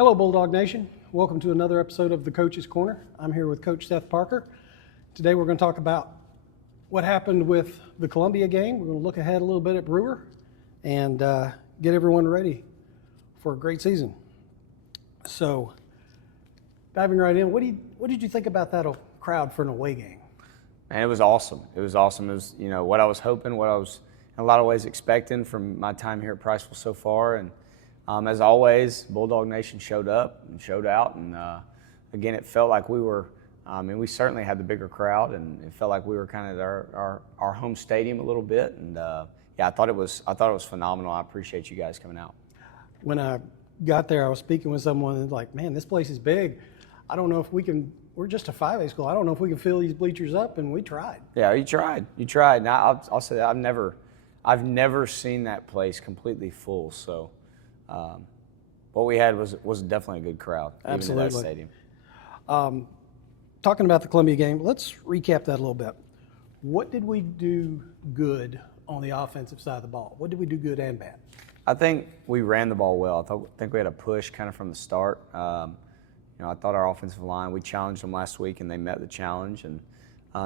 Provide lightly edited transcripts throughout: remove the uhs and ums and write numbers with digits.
Hello, Bulldog Nation. Welcome to another episode of the Coach's Corner. I'm here with Coach Seth Parker. Today we're going to talk about what happened with the Columbia game. We're going to look ahead a little bit at Brewer and get everyone ready for a great season. So, diving right in, what did you think about that crowd for an away game? Man, it was awesome. It was what I was hoping, what I was in a lot of ways expecting from my time here at Priceville so far. And as always, Bulldog Nation showed up and showed out. And again, it felt like we were. We certainly had the bigger crowd, and it felt like we were kind of at our home stadium a little bit. And I thought it was phenomenal. I appreciate you guys coming out. When I got there, I was speaking with someone and like, man, this place is big. I don't know if we can. We're just a 5A school. I don't know if we can fill these bleachers up, and we tried. Yeah, you tried. Now I'll say that I've never seen that place completely full. So. What we had was definitely a good crowd. Absolutely. Even in that stadium. Talking about the Columbia game, let's recap that a little bit. What did we do good on the offensive side of the ball? What did we do good and bad? I think we ran the ball well. I think we had a push kind of from the start. I thought our offensive line, we challenged them last week, and they met the challenge and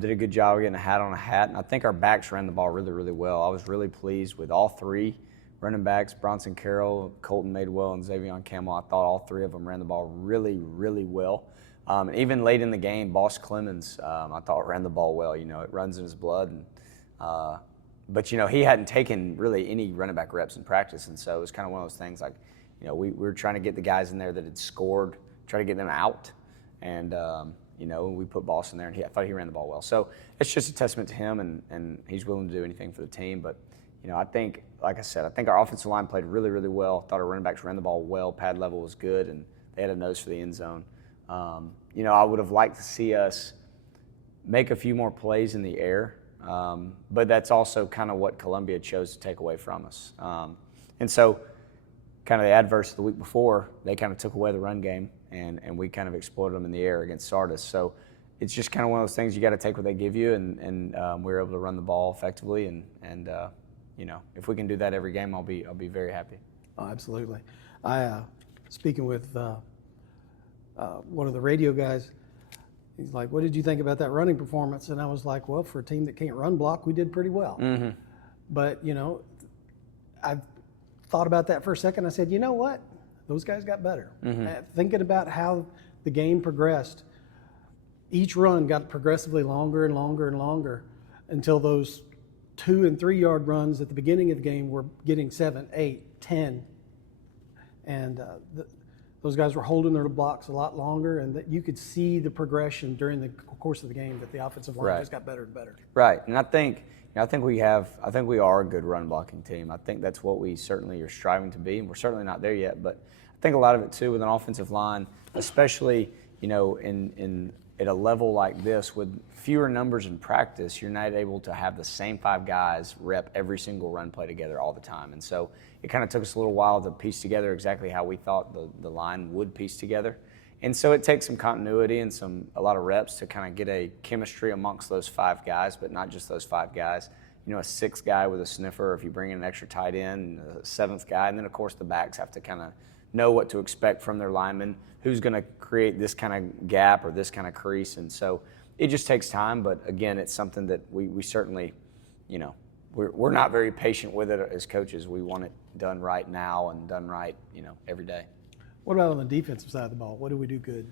did a good job of getting a hat on a hat. And I think our backs ran the ball really, really well. I was really pleased with all three running backs, Bronson Carroll, Colton Madewell, and Xavier Campbell. I thought all three of them ran the ball really, really well. Even late in the game, Boss Clemens, I thought ran the ball well. It runs in his blood. But he hadn't taken really any running back reps in practice, and so it was kind of one of those things like, we were trying to get the guys in there that had scored, try to get them out, and we put Boss in there, and I thought he ran the ball well. So it's just a testament to him, and he's willing to do anything for the team. But I think, like I said, I think our offensive line played really, really well. I thought our running backs ran the ball well. Pad level was good, and they had a nose for the end zone. I would have liked to see us make a few more plays in the air, but that's also kind of what Columbia chose to take away from us. And so kind of the adverse of the week before, they kind of took away the run game, and we kind of exploited them in the air against Sardis. So it's just kind of one of those things you got to take what they give you, and we were able to run the ball effectively, and if we can do that every game, I'll be very happy. Oh, absolutely. I speaking with one of the radio guys, he's like, "What did you think about that running performance?" And I was like, "Well, for a team that can't run block, we did pretty well." Mm-hmm. But I thought about that for a second. I said, "You know what? Those guys got better." Mm-hmm. Thinking about how the game progressed, each run got progressively longer and longer and longer until those 2 and 3 yard runs at the beginning of the game were getting 7, 8, 10. And those guys were holding their blocks a lot longer, and that you could see the progression during the course of the game that the offensive line just got better and better. Right. And I think we are a good run blocking team. I think that's what we certainly are striving to be, and we're certainly not there yet. But I think a lot of it too with an offensive line, especially, in at a level like this with fewer numbers in practice, you're not able to have the same 5 guys rep every single run play together all the time. And so it kind of took us a little while to piece together exactly how we thought the line would piece together. And so it takes some continuity and a lot of reps to kind of get a chemistry amongst those 5 guys, but not just those 5 guys. A 6th guy with a sniffer, if you bring in an extra tight end, a 7th guy, and then of course the backs have to kind of know what to expect from their linemen, who's going to create this kind of gap or this kind of crease. And so it just takes time, but again, it's something that we certainly, we're not very patient with it as coaches. We want it done right now and done right, every day. What about on the defensive side of the ball? What do we do good?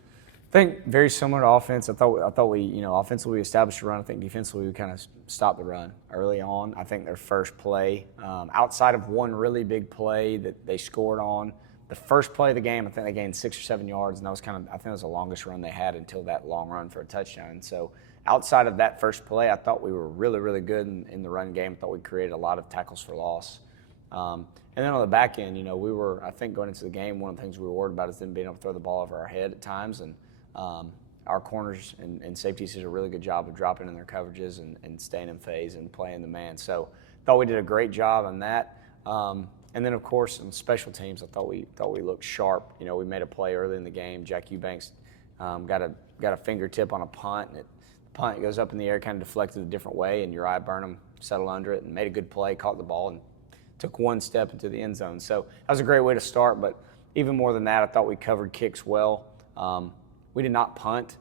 I think very similar to offense. I thought we, offensively we established a run. I think defensively we kind of stopped the run early on. I think their first play, outside of one really big play that they scored on, the first play of the game, I think they gained 6 or 7 yards, and that was I think it was the longest run they had until that long run for a touchdown. And so outside of that first play, I thought we were really, really good in the run game. I thought we created a lot of tackles for loss. And then on the back end, we were, I think going into the game, one of the things we were worried about is them being able to throw the ball over our head at times. And our corners and safeties did a really good job of dropping in their coverages and staying in phase and playing the man. So I thought we did a great job on that. And then, of course, in special teams, I thought we looked sharp. We made a play early in the game. Jack Eubanks got a fingertip on a punt, and the punt goes up in the air, kind of deflected a different way, and Uriah Burnham settled under it and made a good play, caught the ball, and took one step into the end zone. So that was a great way to start. But even more than that, I thought we covered kicks well. We did not punt,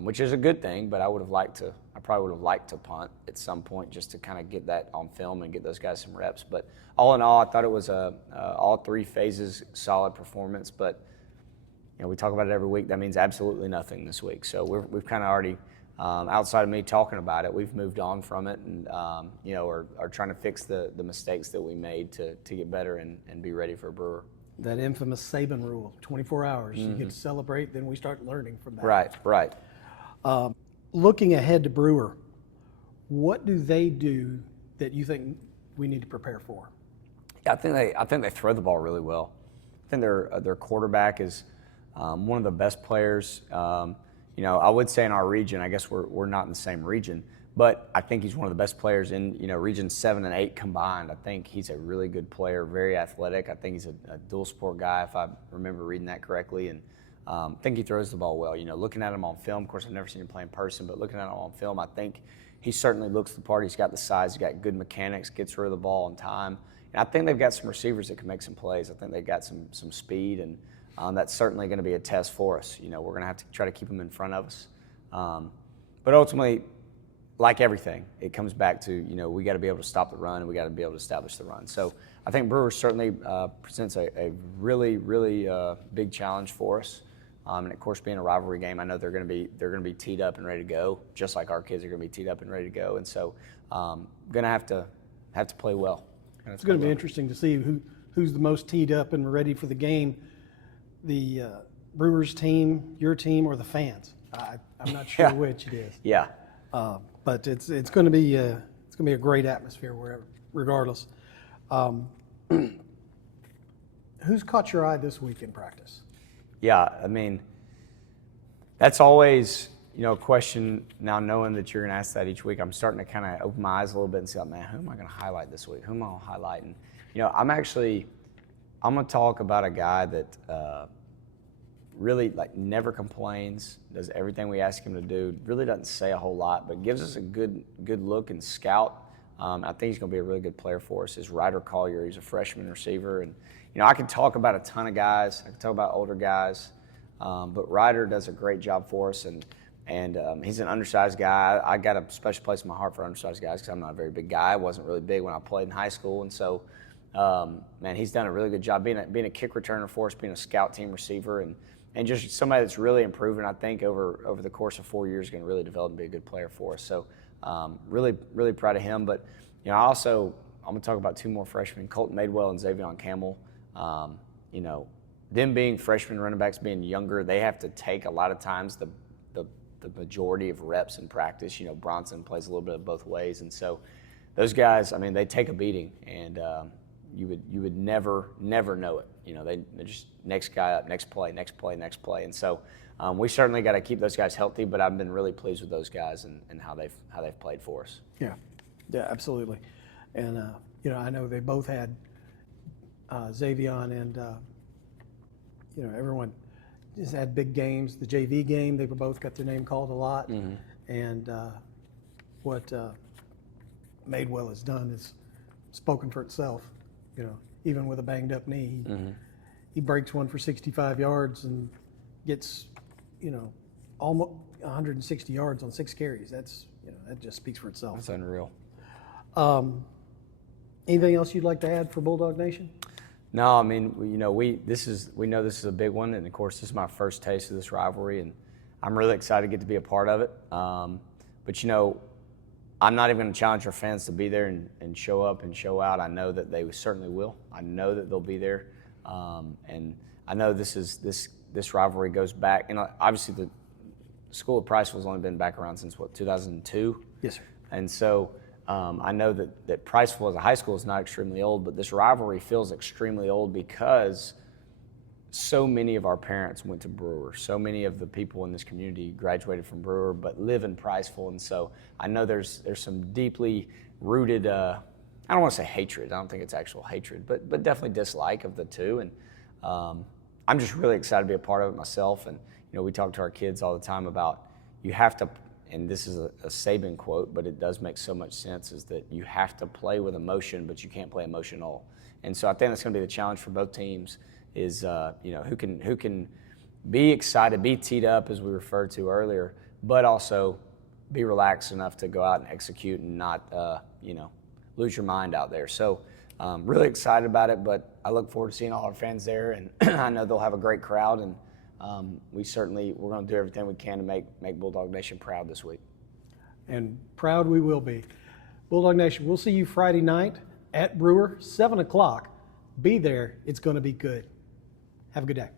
which is a good thing, but I probably would have liked to punt at some point just to kind of get that on film and get those guys some reps. But all in all, I thought it was all three phases solid performance. But we talk about it every week. That means absolutely nothing this week. So we've kind of already, outside of me talking about it, we've moved on from it and are trying to fix the mistakes that we made to get better and be ready for Brewer. That infamous Saban rule, 24 hours. You get to celebrate, then we start learning from that. Right. Looking ahead to Brewer, what do they do that you think we need to prepare for? Yeah, I think they throw the ball really well. I think their quarterback is one of the best players. I would say in our region. I guess we're not in the same region, but I think he's one of the best players in regions 7 and 8 combined. I think he's a really good player, very athletic. I think he's a dual sport guy, if I remember reading that correctly, and I think he throws the ball well. Looking at him on film, of course I've never seen him play in person, but looking at him on film, I think he certainly looks the part. He's got the size, he's got good mechanics, gets rid of the ball on time, and I think they've got some receivers that can make some plays. I think they've got some speed, and that's certainly going to be a test for us. We're going to have to try to keep them in front of us, but ultimately, like everything, it comes back to, we got to be able to stop the run and we got to be able to establish the run. So I think Brewer certainly presents a really, really big challenge for us. And of course, being a rivalry game, I know they're going to be teed up and ready to go, just like our kids are going to be teed up and ready to go. And so, going to have to play well. It's going to be interesting to see who's the most teed up and ready for the game, the Brewers team, your team, or the fans. I'm not sure which it is. Yeah. But it's going to be a great atmosphere wherever, regardless. Who's caught your eye this week in practice? Yeah, I mean, that's always a question. Now knowing that you're going to ask that each week, I'm starting to kind of open my eyes a little bit and say, man, who am I going to highlight this week? Who am I going to highlight? And I'm going to talk about a guy that really never complains, does everything we ask him to do, really doesn't say a whole lot, but gives us a good look and scout. I think he's going to be a really good player for us. Is Ryder Collier. He's a freshman receiver, and I can talk about a ton of guys. I can talk about older guys, but Ryder does a great job for us, and he's an undersized guy. I got a special place in my heart for undersized guys because I'm not a very big guy. I wasn't really big when I played in high school, and so man, he's done a really good job being a kick returner for us, being a scout team receiver, and just somebody that's really improving. I think over the course of 4 years, going to really develop and be a good player for us. So really, really proud of him. But I'm going to talk about two more freshmen, Colton Madewell and Xavion Campbell. Them being freshmen running backs, being younger, they have to take a lot of times the majority of reps in practice. Bronson plays a little bit of both ways, and so those guys, they take a beating, and you would never know it. They just next guy up, next play, and so we certainly got to keep those guys healthy. But I've been really pleased with those guys and how they've played for us. Yeah, absolutely. And I know they both had Xavion and everyone just had big games. The JV game, they both got their name called a lot, and what Madewell has done is spoken for itself. Even with a banged up knee, he breaks one for 65 yards and gets, almost 160 yards on 6 carries. That's, that just speaks for itself. That's unreal. Anything else you'd like to add for Bulldog Nation? No, we know this is a big one, and of course this is my first taste of this rivalry, and I'm really excited to get to be a part of it. But I'm not even going to challenge our fans to be there and show up and show out. I know that they certainly will. I know that they'll be there, and I know this rivalry goes back. And obviously the School of Priceville's only been back around since 2002. Yes, sir. And so I know that Priceville as a high school is not extremely old, but this rivalry feels extremely old because so many of our parents went to Brewer. So many of the people in this community graduated from Brewer but live in Priceville. And so I know there's some deeply rooted, I don't want to say hatred. I don't think it's actual hatred, but definitely dislike of the two. And I'm just really excited to be a part of it myself. And, we talk to our kids all the time about you have to, and this is a Saban quote, but it does make so much sense, is that you have to play with emotion, but you can't play emotional. And so I think that's going to be the challenge for both teams is who can be excited, be teed up as we referred to earlier, but also be relaxed enough to go out and execute and not lose your mind out there. So really excited about it, but I look forward to seeing all our fans there, and I know they'll have a great crowd, and we're going to do everything we can to make Bulldog Nation proud this week. And proud we will be. Bulldog Nation, we'll see you Friday night at Brewer, 7 o'clock. Be there. It's going to be good. Have a good day.